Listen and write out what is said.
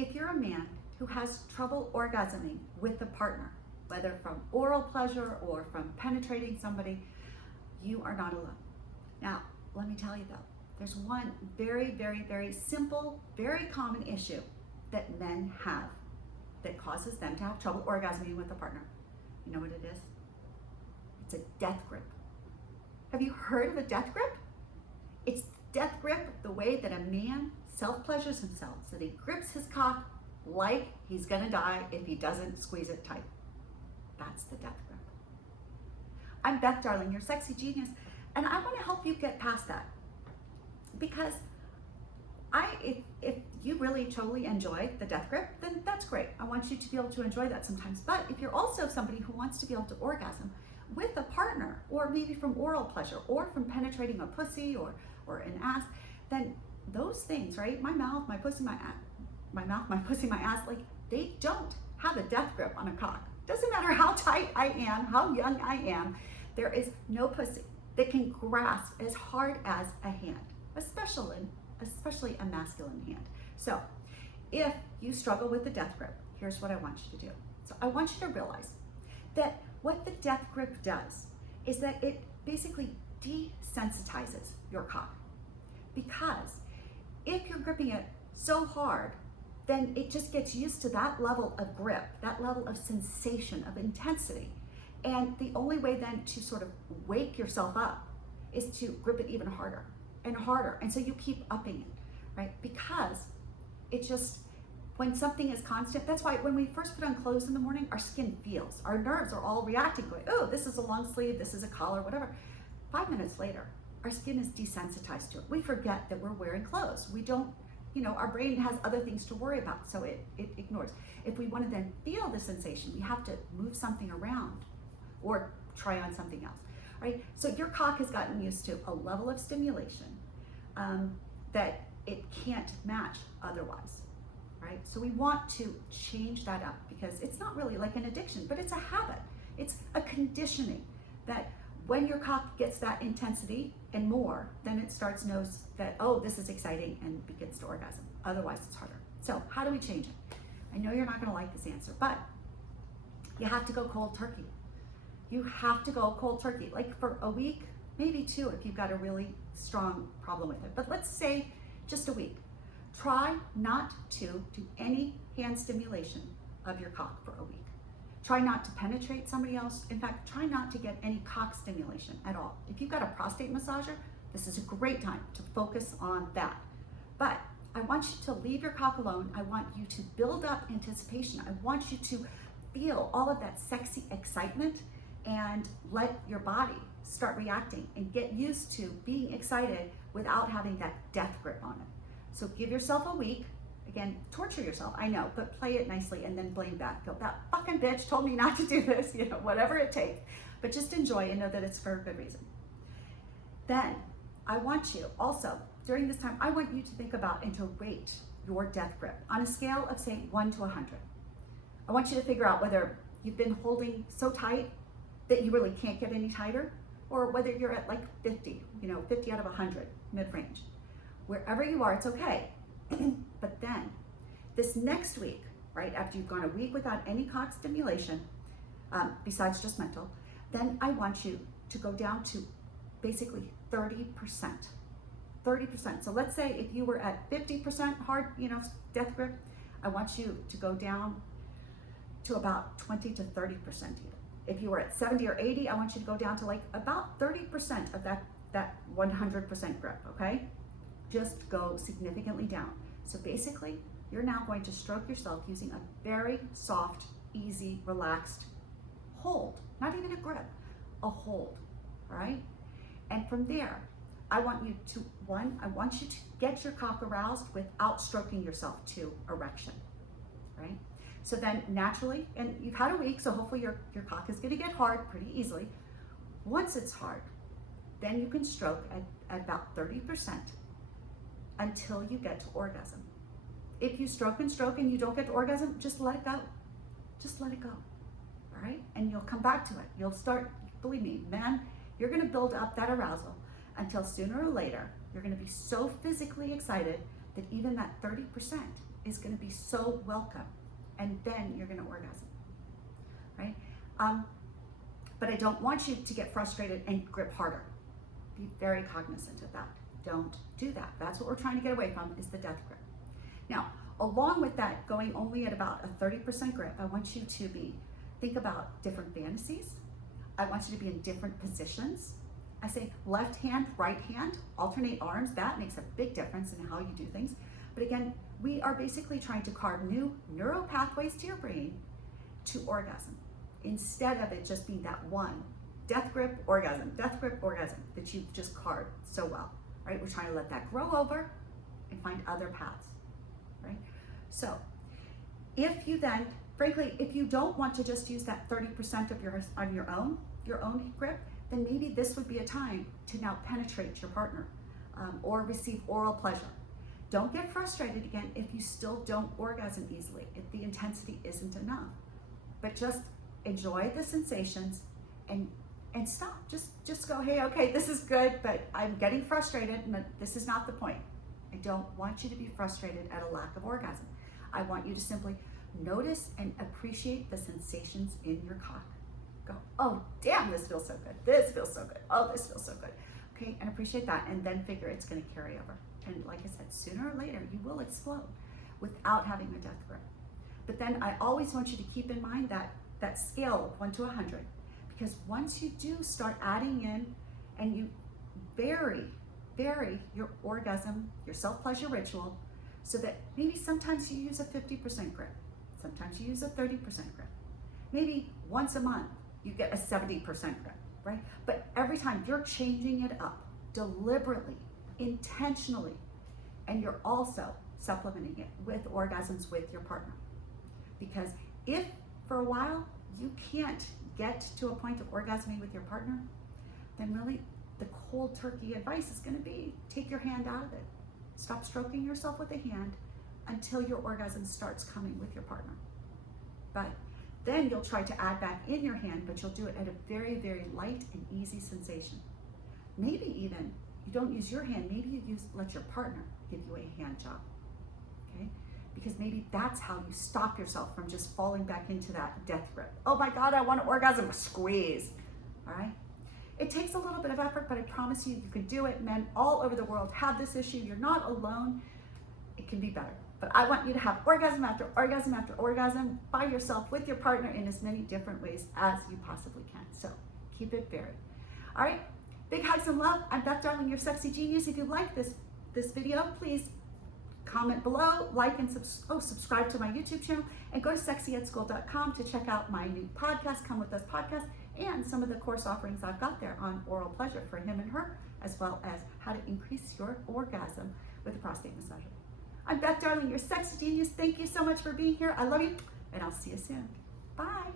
if you're a man who has trouble orgasming with a partner, whether from oral pleasure or from penetrating somebody, you are not alone. Now, let me tell you though, there's one very, very, very simple, very common issue that men have that causes them to have trouble orgasming with a partner. You know what it is? It's a death grip. Have you heard of a death grip? It's death grip, the way that a man self-pleasures himself, so that he grips his cock like he's gonna die if he doesn't squeeze it tight. That's the death grip. I'm Beth, darling, your sexy genius, and I wanna help you get past that. Because if you really totally enjoy the death grip, then that's great. I want you to be able to enjoy that sometimes. But if you're also somebody who wants to be able to orgasm with a partner, or maybe from oral pleasure, or from penetrating a pussy or an ass, then those things, right? My mouth, my pussy, my ass, my mouth, my pussy, my ass, like they don't have a death grip on a cock. Doesn't matter how tight I am, how young I am, there is no pussy that can grasp as hard as a hand, especially a masculine hand. So if you struggle with the death grip, here's what I want you to do. So I want you to realize that what the death grip does is that it basically desensitizes your cock. Because if you're gripping it so hard, then it just gets used to that level of grip, that level of sensation, of intensity. And the only way then to sort of wake yourself up is to grip it even harder and harder. And so you keep upping it, right? Because it just, when something is constant, that's why when we first put on clothes in the morning, our skin feels, our nerves are all reacting, going, oh, this is a long sleeve, this is a collar, whatever. 5 minutes later, our skin is desensitized to it. We forget that we're wearing clothes. We don't, our brain has other things to worry about, so it ignores. If we want to then feel the sensation, we have to move something around or try on something else, right? So your cock has gotten used to a level of stimulation that it can't match otherwise, right? So we want to change that up because it's not really like an addiction, but it's a habit. It's a conditioning that when your cock gets that intensity and more, then it knows that, oh, this is exciting, and begins to orgasm. Otherwise, it's harder. So how do we change it? I know you're not gonna like this answer, but you have to go cold turkey. You have to go cold turkey, like for a week, maybe 2 if you've got a really strong problem with it. But let's say just a week. Try not to do any hand stimulation of your cock for a week. Try not to penetrate somebody else. In fact, try not to get any cock stimulation at all. If you've got a prostate massager, this is a great time to focus on that. But I want you to leave your cock alone. I want you to build up anticipation. I want you to feel all of that sexy excitement and let your body start reacting and get used to being excited without having that death grip on it. So give yourself a week. Again, torture yourself, I know, but play it nicely and then blame back. Go, that fucking bitch told me not to do this, whatever it takes. But just enjoy and know that it's for a good reason. Then I want you also, during this time, I want you to think about and to rate your death grip on a scale of, say, 1 to 100. I want you to figure out whether you've been holding so tight that you really can't get any tighter, or whether you're at like 50, 50 out of 100, mid-range. Wherever you are, it's okay. But then this next week, right, after you've gone a week without any cock stimulation, besides just mental, then I want you to go down to basically 30%. 30%. So let's say if you were at 50% hard, death grip, I want you to go down to about 20 to 30% even. If you were at 70 or 80, I want you to go down to like about 30% of that 100% grip, okay? Just go significantly down. So basically, you're now going to stroke yourself using a very soft, easy, relaxed hold. Not even a grip, a hold, all right? And from there, I want you to get your cock aroused without stroking yourself to erection, right? So then naturally, and you've had a week, so hopefully your cock is gonna get hard pretty easily. Once it's hard, then you can stroke at about 30% until you get to orgasm. If you stroke and you don't get to orgasm, just let it go. Just let it go, all right? And you'll come back to it. You'll start, believe me, man, you're gonna build up that arousal until sooner or later, you're gonna be so physically excited that even that 30% is going to be so welcome, and then you're going to orgasm, right? But I don't want you to get frustrated and grip harder. Be very cognizant of that. Don't do that. That's what we're trying to get away from, is the death grip. Now, along with that, going only at about a 30% grip, I want you to think about different fantasies. I want you to be in different positions. I say left hand, right hand, alternate arms. That makes a big difference in how you do things. But again, we are basically trying to carve new neural pathways to your brain to orgasm, instead of it just being that one death grip, orgasm that you've just carved so well, right? We're trying to let that grow over and find other paths, right? So if you then, frankly, if you don't want to just use that 30% of your own grip, then maybe this would be a time to now penetrate your partner or receive oral pleasure. Don't get frustrated again if you still don't orgasm easily, if the intensity isn't enough. But just enjoy the sensations and stop. Just go, hey, okay, this is good, but I'm getting frustrated, and this is not the point. I don't want you to be frustrated at a lack of orgasm. I want you to simply notice and appreciate the sensations in your cock. Go, oh, damn, this feels so good. This feels so good. Oh, this feels so good. Okay, and appreciate that, and then figure it's going to carry over. And like I said, sooner or later, you will explode without having a death grip. But then I always want you to keep in mind that scale of 1 to 100, because once you do start adding in and you vary your orgasm, your self-pleasure ritual, so that maybe sometimes you use a 50% grip, sometimes you use a 30% grip, maybe once a month you get a 70% grip, right? But every time you're changing it up deliberately, intentionally, and you're also supplementing it with orgasms with your partner. Because if for a while you can't get to a point of orgasming with your partner, then really the cold turkey advice is going to be take your hand out of it. Stop stroking yourself with a hand until your orgasm starts coming with your partner. But then you'll try to add back in your hand, but you'll do it at a very, very light and easy sensation. Maybe even you don't use your hand, maybe you let your partner give you a hand job, okay? Because maybe that's how you stop yourself from just falling back into that death grip. Oh my God, I want an orgasm, squeeze, all right? It takes a little bit of effort, but I promise you, you can do it. Men all over the world have this issue. You're not alone. It can be better. But I want you to have orgasm after orgasm after orgasm by yourself with your partner in as many different ways as you possibly can. So keep it varied. All right, big hugs and love. I'm Beth Darling, your sexy genius. If you like this video, please comment below, like and subscribe to my YouTube channel, and go to sexiestschool.com to check out my new podcast, Come With Us podcast, and some of the course offerings I've got there on oral pleasure for him and her, as well as how to increase your orgasm with a prostate massager. I'm Beth Darling, your sexy genius. Thank you so much for being here. I love you, and I'll see you soon. Bye.